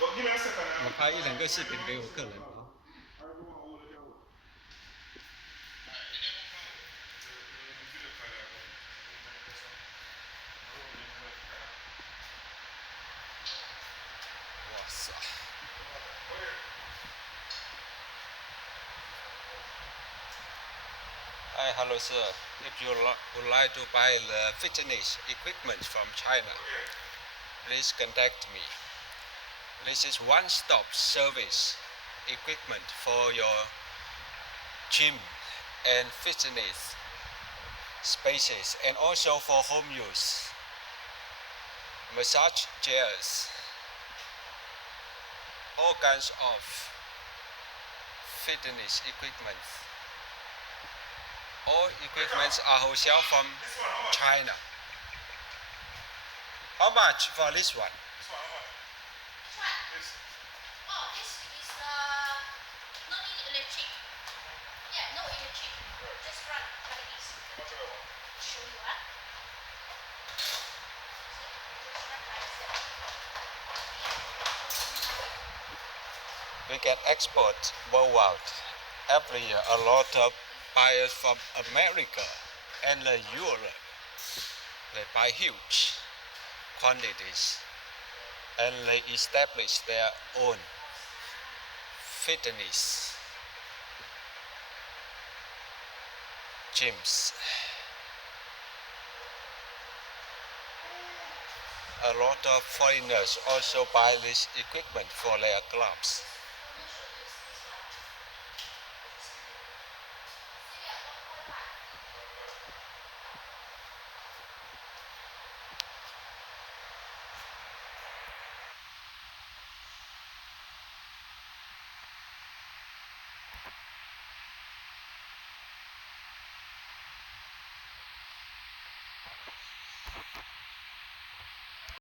我拍1-2个视频给我客人啊。哇塞！Hi, hello sir. If you would like to buy the fitness equipment from China, please contact me. This is one-stop service equipment for your gym and fitness spaces, and also for home use. Massage chairs, all kinds of fitness equipment. All equipments are wholesale from China. How much for this one? This is not need electric. Yeah, no electric. Just run like this. Show you what? Just run like that. We get export worldwide. Every year, a lot of buyers from America and Europe. They buy huge quantities and they establish their own fitness gyms. A lot of foreigners also buy this equipment for their clubs.